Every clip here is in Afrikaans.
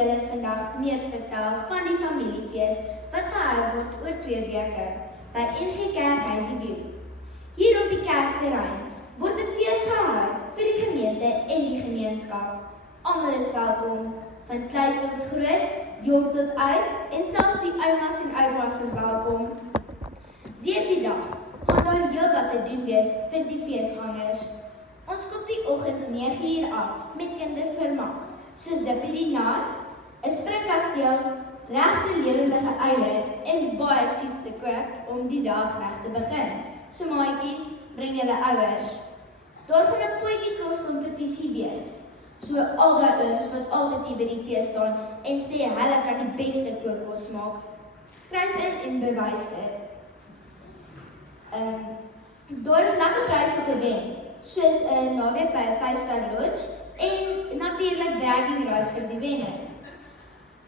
julle vandag meer vertel van die familiefees wat gehou word oor 2 weke by NG Kerk Huisie. Hier op die kerkterrein word 'n fees gehou vir die gemeente en die gemeenskap. Almal is welkom, van klein tot groot, jong tot oud en selfs die oumas en oupas is welkom. Deur die dag gaan daar heel wat te doen wees vir die feesgangers. Ons kop die oggend 9 uur af met kindervermaak, soos Zippie die Nar, 'n springkasteel, regte lewendige uile en baie soets te koop om die dag reg te begin. So maatjies, bring julle ouers. Daar gaan 'n potjiekos-kompetisie wees. So al die ouens wat altyd hier by die tee staan en sê hulle kan die beste kookos maak, skryf in en bewys dit. Daar is lekker pryse te wen, soos 'n naweek by 'n 5-star lodge en natuurlik bragging rights vir die wenner.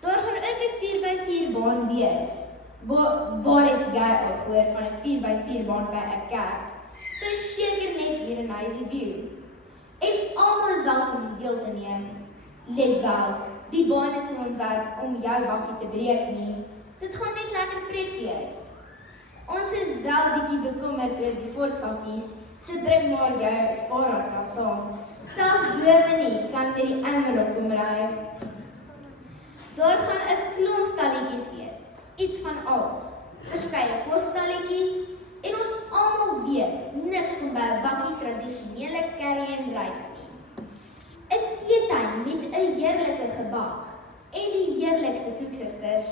Daar gaan ook 'n 4x4 baan wees. Waar het jy al gehoor van 'n 4x4 baan by 'n kerk? Dis seker net hier in Huisie View. En almal is welkom om deel te neem. Let wel, die baan is nie ontwerp om jou bakkie te breek nie. Dit gaan net lekker pret wees. Ons is wel bietjie bekommerd oor die voortpakkies, so bring maar jou spaarradkas saam. Selfs Dominee kan met die envelop kom ry. Daar gaan 'n klomp stalletjies wees, iets van alles. Verskeie kosstalletjies en ons almal weet, niks kom by 'n bakkie tradisionele curry en rys nie. 'n Teetuin met 'n heerlike gebak en die heerlikste koeksisters.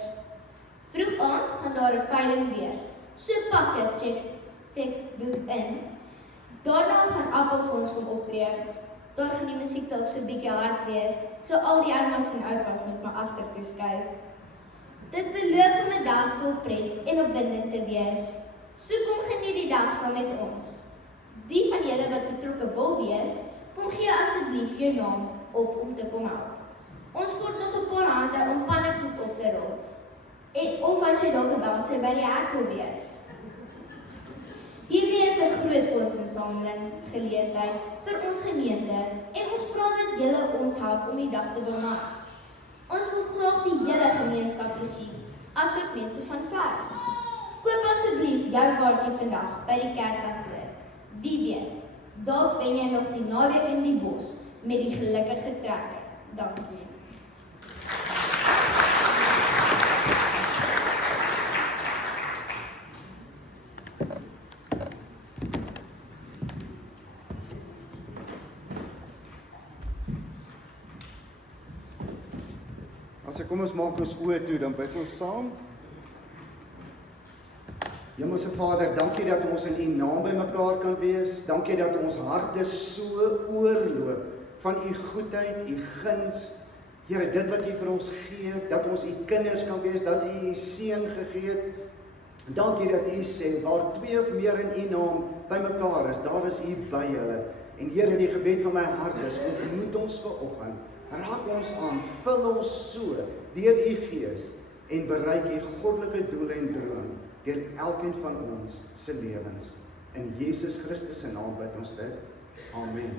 Vroeg aand gaan daar 'n veiling wees, so pak jou tekstboek in. Daarna gaan Appelfonds kom optree. Daar gaan die musiek dalk so bietjie hard wees, so al die oumas en oupas moet maar agtertoe skuif. Dit beloof om 'n dag vol pret en opwindend te wees. So kom geniet die dag saam met ons. Die van julle wat betrokke wil wees, kom gee asseblief jou naam op om te kom help. Ons kort nog 'n paar hande om pannekoek op te rol. Of as jy dalk 'n bouncer by die hek wil wees. Hierdie is 'n groot fondsinsameling geleentheid vir ons gemeente en ons vra dat julle ons help om die dag te bemark. Ons wil graag die hele gemeenskap sien, asook mense van ver. Koop asseblief jou kaartjie vandag by die kerkkantoor. Wie weet, dalk wen jy nog die naweek in die bos met die gelukkige trekker. Dankie. Kom ons maak ons oë toe, dan bid ons saam. Hemelse Vader, dankie dat ons in U naam by mekaar kan wees. Dankie dat ons harte so oorloop van U goedheid, U guns. Here, dit wat U vir ons gee, dat ons U kinders kan wees, dat U U seun gegee het. Dankie dat U sê, waar 2 of meer in U naam by mekaar is, daar is U by hulle. En Here, die gebed van my hart is, ontmoet ons vanoggend. Raak ons aan, vul ons so deur U Gees en bereik U goddelike doel en droom deur elkeen van ons se lewens. In Jesus Christus se naam bid ons dit. Amen.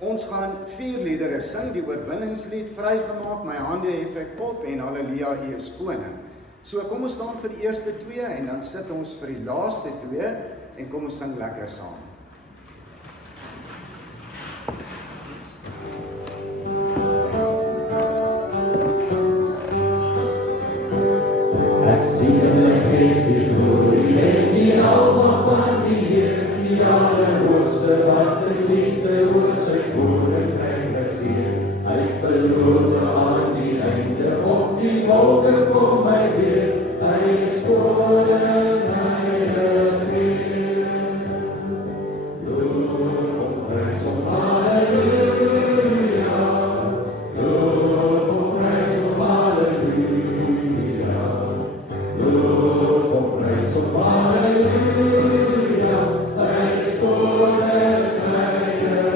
Ons gaan 4 liedere sing, die oorwinningslied Vrygemaak, My hande hef ek op en Halleluja, U is koning. So kom ons staan vir die eerste 2 en dan sit ons vir die laaste 2 en kom ons sing lekker saam. Ek sien my gees die glorie en die almacht van die Heer, die allerhoogste wat die liefde oor sy koninkryk regeer. Hy beloof aan die einde, op die wolke kom hy weer, hy is koning, hy regeer. Loof om prys om Halleluja, loof om prys om Halleluja. Loof om prys om Halleluja, hy is koning, hy regeer.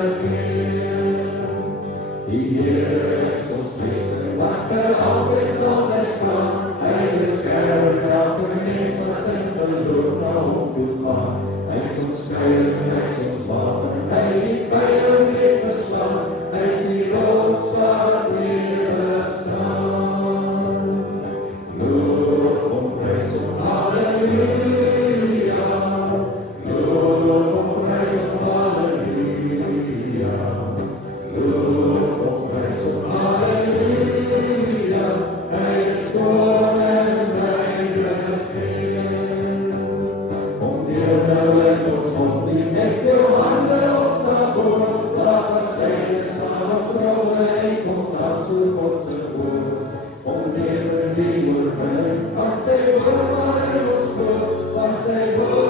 sy woord